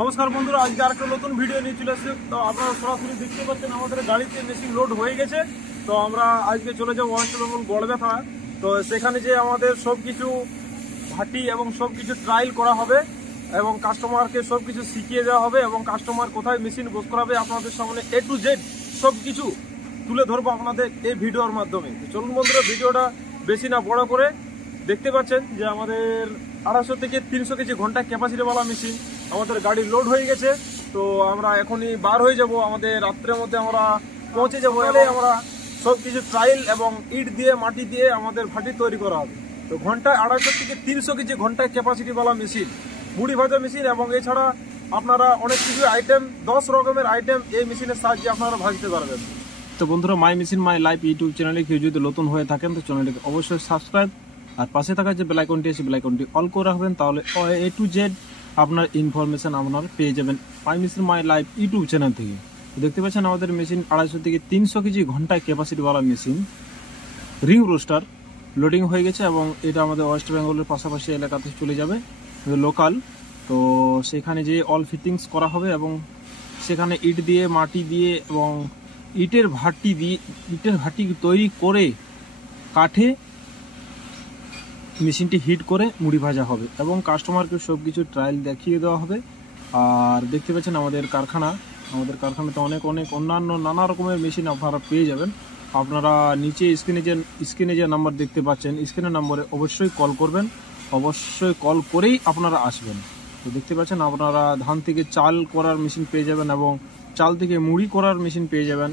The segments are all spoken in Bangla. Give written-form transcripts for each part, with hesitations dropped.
নমস্কার বন্ধুরা, আজকে আরেকটা নতুন ভিডিও নিয়ে চলে এসেছি। তো আপনারা সরাসরি দেখতে পাচ্ছেন আমাদের গাড়িতে মেশিন লোড হয়ে গেছে। তো আমরা আজকে চলে যাবো ওয়েস্ট বেঙ্গল গড়বেতা। তো সেখানে যে আমাদের সব কিছু ভাটি এবং সব কিছু ট্রায়াল করা হবে এবং কাস্টমারকে সব কিছু শিখিয়ে দেওয়া হবে এবং কাস্টমার কোথায় মেশিন বস করাবে আপনাদের সামনে A to Z সব কিছু তুলে ধরবো আপনাদের এই ভিডিওর মাধ্যমে। তো চলুন বন্ধুরা, ভিডিওটা বেশি না বড় করে দেখতে পাচ্ছেন যে আমাদের 250 থেকে 300 কেজি ঘন্টা ক্যাপাসিটিওয়ালা মেশিন আমাদের গাড়ি লোড হয়ে গেছে। তো আমরা এখনই বার হয়ে যাব, আমাদের রাত্রের মধ্যে আমরা পৌঁছে যাবো। এলে আমরা সব কিছু ট্রায়াল এবং ইট দিয়ে মাটি দিয়ে আমাদের ভাটি তৈরি করা হবে। তো ঘন্টায় 250 থেকে 300 কেজি ঘন্টায় ক্যাপাসিটিওয়ালা মেশিন, মুড়ি ভাজা মেশিন এবং এছাড়া আপনারা অনেক কিছু আইটেম, 10 রকমের আইটেম এই মেশিনের সাহায্যে আপনারা ভাজতে পারবেন। তো বন্ধুরা, মাই মেশিন মাই লাইফ ইউটিউব চ্যানেলে কেউ যদি নতুন হয়ে থাকেন তো চ্যানেলটিকে অবশ্যই সাবস্ক্রাইব আর পাশে থাকা যে বেল আইকনটি আছে বেল আইকনটি অল করে রাখবেন, তাহলে A to Z আপনার ইনফরমেশন আপনারা পেয়ে যাবেন মাই machine my life YouTube channel থেকে। দেখতে পাচ্ছেন আমাদের মেশিন 250 থেকে 300 কেজি ঘন্টায় ক্যাপাসিটিওয়ালা মেশিন রিং রোস্টার লোডিং হয়ে গেছে এবং এটা আমাদের ওয়েস্ট বেঙ্গলের পাশাপাশি এলাকাতে চলে যাবে লোকাল। তো সেখানে যে অল ফিটিংস করা হবে এবং সেখানে ইট দিয়ে মাটি দিয়ে এবং ইটের ভাটি তৈরি করে কাঠে মেশিনটি হিট করে মুড়ি ভাজা হবে এবং কাস্টমারকে সব কিছু ট্রায়াল দেখিয়ে দেওয়া হবে। আর দেখতে পাচ্ছেন আমাদের কারখানাতে অনেক অন্যান্য নানা রকমের মেশিন আপনারা পেয়ে যাবেন। আপনারা নিচে স্ক্রিনে যে নাম্বার দেখতে পাচ্ছেন, স্ক্রিনের নম্বরে অবশ্যই কল করবেন, অবশ্যই কল করেই আপনারা আসবেন। তো দেখতে পাচ্ছেন আপনারা ধান থেকে চাল করার মেশিন পেয়ে যাবেন এবং চাল থেকে মুড়ি করার মেশিন পেয়ে যাবেন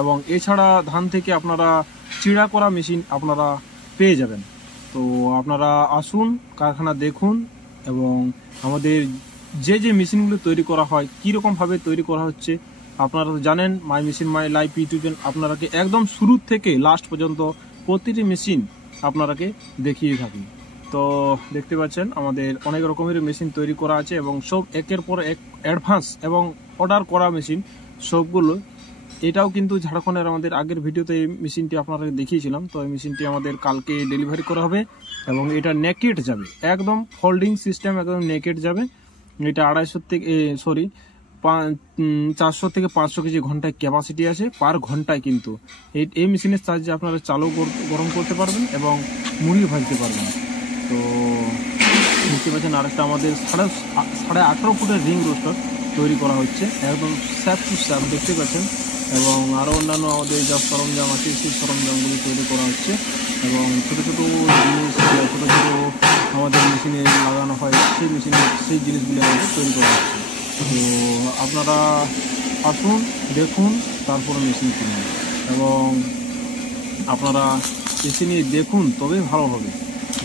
এবং এছাড়া ধান থেকে আপনারা চিড়া করা মেশিন আপনারা পেয়ে যাবেন। তো আপনারা আসুন, কারখানা দেখুন এবং আমাদের যে মেশিনগুলো তৈরি করা হয় কীরকমভাবে তৈরি করা হচ্ছে আপনারা তো জানেন। My machine my life YouTube channel আপনারাকে একদম শুরু থেকে লাস্ট পর্যন্ত প্রতিটি মেশিন আপনারাকে দেখিয়ে থাকি। তো দেখতে পাচ্ছেন আমাদের অনেক রকমের মেশিন তৈরি করা আছে এবং সব একের পর এক অ্যাডভান্স এবং অর্ডার করা মেশিন সবগুলো। এটাও কিন্তু ঝাড়খণ্ডের আমাদের আগের ভিডিওতে এই মেশিনটি আপনারা দেখিয়েছিলাম। তো এই মেশিনটি আমাদের কালকে ডেলিভারি করা হবে এবং এটা নেকেট যাবে, একদম ফোল্ডিং সিস্টেম, একদম নেকেট যাবে। এটা 400 থেকে 500 কেজি ঘন্টায় ক্যাপাসিটি আছে পার ঘন্টায়। কিন্তু এই মেশিনের সাহায্যে আপনারা চালও গরম করতে পারবেন এবং মুড়ি ভাজতে পারবেন। তো দেখতে পাচ্ছেন আরেকটা আমাদের 18.5 ফুটের রিং রোস্টার তৈরি করা হচ্ছে, একদম স্যাপ টু স্যাপ দেখতে পাচ্ছেন। এবং আরও অন্যান্য আমাদের যা সরঞ্জাম আছে সেই সরঞ্জামগুলি তৈরি করা হচ্ছে এবং ছোটো ছোটো আমাদের মেশিনে লাগানো হয় সেই জিনিসগুলি আমাদের তৈরি করা হচ্ছে। তো আপনারা আসুন, দেখুন, তারপরে মেশিন কিনুন এবং আপনারা এসে নিয়ে দেখুন, তবেই ভালো হবে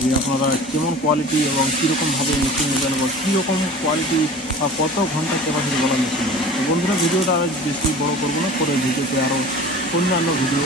যে আপনারা কেমন কোয়ালিটি এবং কীরকমভাবে মেশিন নেবেন বা কীরকম কোয়ালিটি বা কত ঘন্টা ক্যাপাসিটি বলা মেশিন নেবেন। তো বন্ধুরা, ভিডিওটা আর বেশি বড় করবো না, পরে ভিডিওতে আরও অন্যান্য ভিডিও